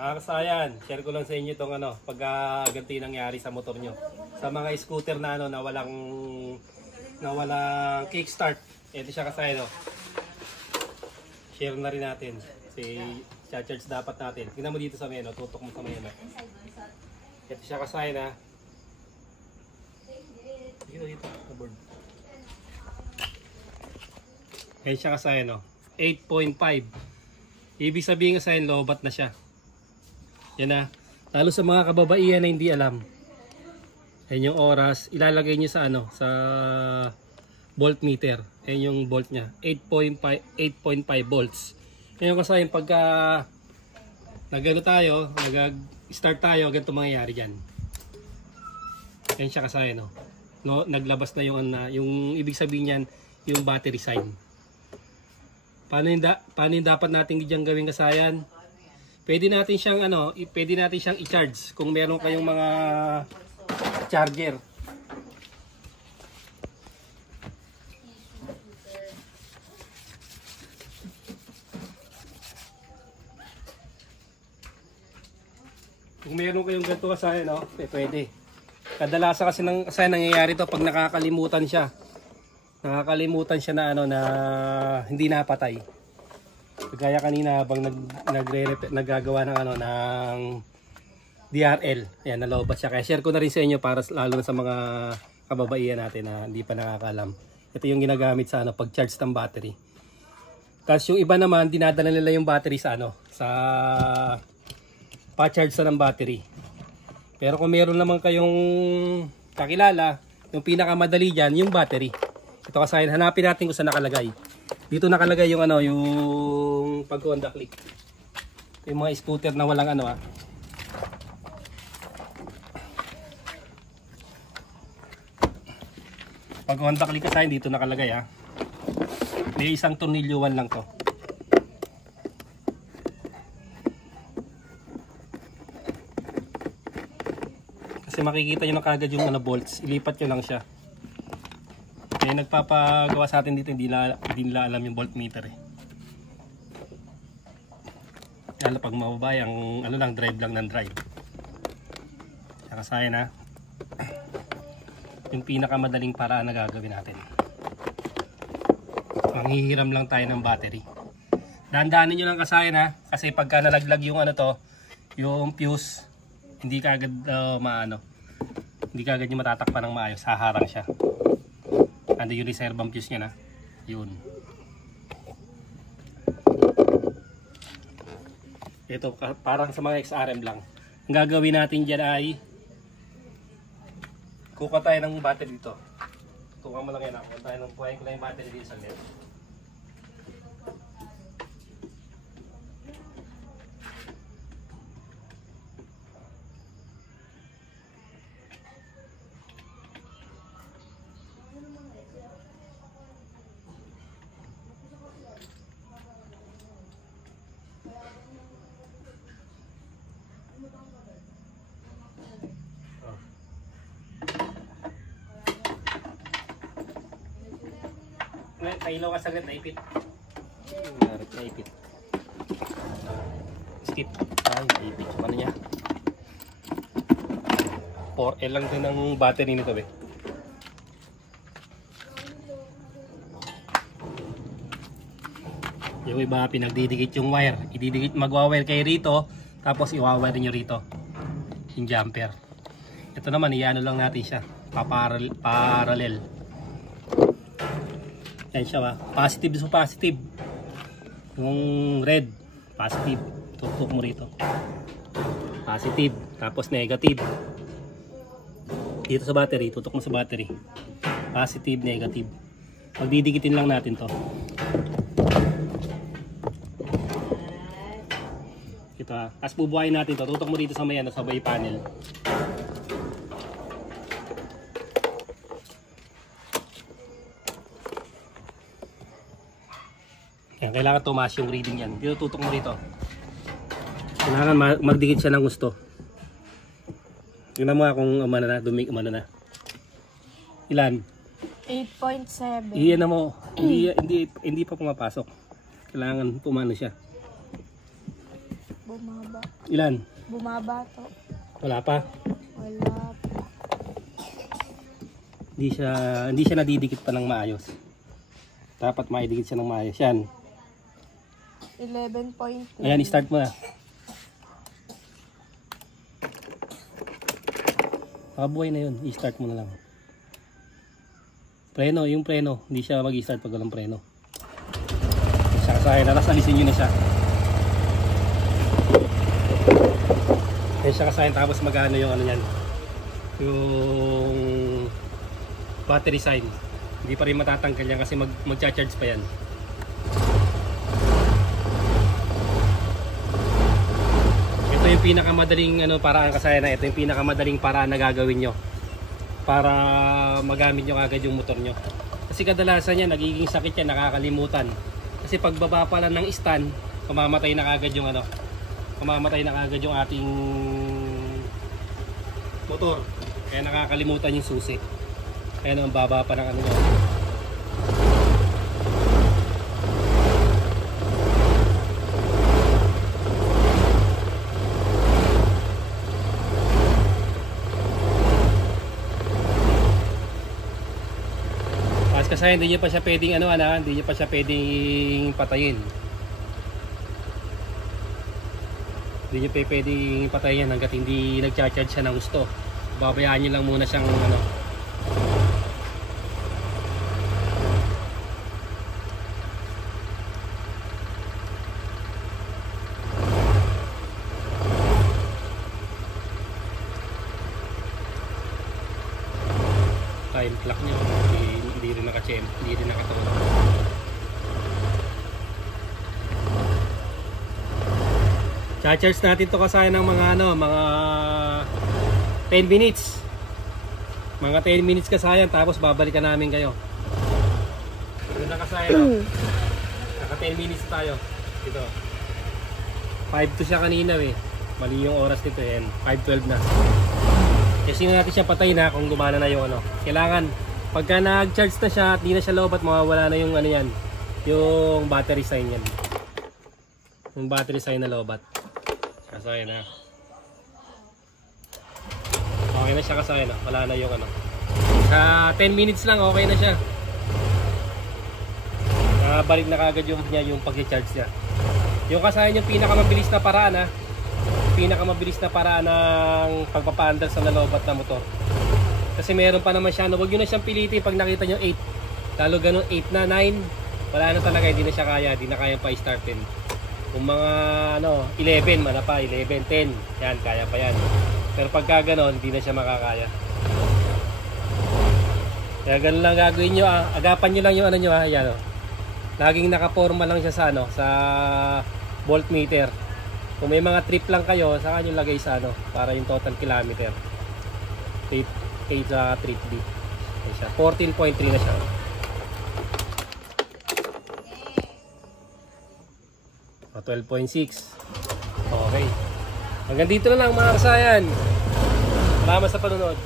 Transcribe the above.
Kasayan, share ko lang sa inyo itong ano, pagka ganito yung nangyari sa motor nyo. Sa mga scooter na ano, na walang kickstart. Ito siya kasayan, no? Share na rin natin. Kasi charge dapat natin. Tingnan mo dito sa meno, tutok mo sa meno. Ito siya kasayan, ha? Dito, sa board. Ayan siya kasayan, no? 8.5. Ibig sabihin kasayan, lobat na siya. Yan na. Lalo sa mga kababaihan na hindi alam. Ayan yung oras. Ilalagay nyo sa ano, sa voltmeter. Ayan yung volt niya. 8.5 volts. Ayan kasi pagka nagano tayo, nag-start tayo, ganito mangyayari dyan. Ayan siya kasi no. Naglabas na yung ibig sabihin niyan, yung battery sign. Paano yung dapat natin diyan gawin kasayan? Pwede natin siyang i-charge kung meron kayong mga charger. Kung meron kayong ganito kasayan, no? Pwede. Kadalasan kasi nangyayari to pag nakakalimutan siya. Nakakalimutan siya na ano na hindi napatay. Kaya kanina habang naggagawa ng ano ng DRL, ayan nalobat siya. Kaya share ko na rin sa inyo para lalo na sa mga kababaihan natin na hindi pa nakakalam. Ito yung ginagamit sa ano pag-charge ng battery. Kasi yung iba naman dinadala nila yung battery sa ano sa pa-charge sa ng battery. Pero kung meron naman kayong kakilala, yung pinakamadali diyan yung battery. Ito kasi hanapin natin kung saan nakalagay. Dito nakalagay yung ano, yung pag Honda Click. Yung mga scooter na walang ano Pag Honda Click kasi dito nakalagay May isang tornilyuan lang to. Kasi makikita nyo na kagad yung ano, bolts. Ilipat nyo lang siya. Kaya nagpapagawa sa atin dito, hindi nila alam yung voltmeter Lalo pag mababay, ang ano lang, drive lang ng drive. Saka sayan yung pinakamadaling paraan na gagawin natin. Manghihiram lang tayo ng battery. Dahan-dahanin nyo lang kasayan kasi pagka nalaglag yung ano to, yung fuse, hindi kagad hindi kagad nyo matatakpan ng maayos, haharang siya. Ando yung reservang fuse niya yun. Ito parang sa mga XRM lang. Ang gagawin natin dyan ay kuha tayo ng battery dito. Kuha mo lang yan kuha tayo ng kuhain ko lang yung battery dito sa led. Kailaw ka sagad, naipit. Naipit. Skip. Ay, naipit. Ano niya? 4L lang din ang battery nito, be. Yung iba, pinagdidikit yung wire. Magwa-wire kayo rito, tapos iwa-wire nyo rito. Yung jumper. Ito naman, iano lang natin siya. Parallel. Ayan siya positive to positive. Yung red, positive. Tutok mo rito. Positive. Tapos negative. Dito sa battery, tutok mo sa battery. Positive, negative. Magdidikitin lang natin to. Ito Tapos bubuhayin natin to. Tutok mo dito sa may sa bay panel. Yan, kailangan tumaas yung reading yan. Dito tutok mo dito. Kailangan magdikit siya ng gusto. Tingnan mo kung umano na, umano na. Ilan? 8.7. Iyan na mo. Hindi pa pumapasok. Kailangan pumano siya. Bumaba. Ilan? Bumaba to. Wala pa. Wala pa. Hindi siya nadidikit pa ng maayos. Dapat maidikit siya ng maayos. Yan. 11.2. Ayan, start mo na. Nakabuhay na yun. I-start mo na lang. Preno, yung preno. Hindi siya mag-i-start pag walang preno. Siya kasahin. Tapos alisin nyo na siya. Ayan siya kasahin. Tapos magano yung ano yan. Yung battery sign. Hindi pa rin matatanggal yan kasi mag-charge pa yan. Ito yung pinakamadaling paraan kasayan na. Ito yung pinakamadaling paraan na gagawin nyo para magamit nyo agad yung motor nyo. Kasi kadalasan yan, nagiging sakit yan, nakakalimutan. Kasi pagbaba pa lang ng stand, kumamatay na agad yung kumamatay na agad yung ating motor. Kaya nakakalimutan yung susi. Kaya ang baba pa ng ano nyo. Kasi hindi niyo pa siya pwedeng hindi niyo pa siya pwedeng patayin. Hindi niyo pa pwedeng patayin hangga't hindi nagcha-charge siya ng gusto. Babayaan niyo lang muna siyang time clock niyo. Hindi rin naka-chem, hindi rin nakatulog. Cha-charge natin to kasaya ng mga mga 10 minutes. Mga 10 minutes kasayan tapos babalikan namin kayo. Ito na kasaya. Naka 10 minutes tayo. Ito. 5 to siya kanina eh. Mali yung oras nito yan. 5:12 na. Kasi natin siya patayin na kung gumana na yung Kailangan pagka nag-charge na siya at di na siya lobat, mawawala na yung yan. Yung battery sign yan. Yung battery sign na lobat. Kasaya na. Okay na siya kasaya na. Wala na yung Sa 10 minutes lang okay na siya. Balik na kagad yung pag-charge niya. Yung kasaya yung pinakamabilis na paraan pinakamabilis na paraan ng pagpapaandar sa nalobat na motor. Kasi meron pa naman siya, wag nyo na siyang pilitin pag nakita nyo 8. Lalo ganun 8 na 9, wala na talaga, hindi na siya kaya, hindi na kaya pa i-startin. Kung mga 11, wala pa, 11, 10, yan, kaya pa yan. Pero pagka ganon, hindi na siya makakaya. Kaya ganun lang gagawin nyo, agapan nyo lang yung nyo, yan, laging nakaporma lang siya sa sa voltmeter. Kung may mga trip lang kayo, saka nyo lagay sa para yung total kilometer. 8 sa trip B. 14.3 na siya. O, 12.6. Okay. Hanggang dito na lang mga kasayan. Salamat sa panonood.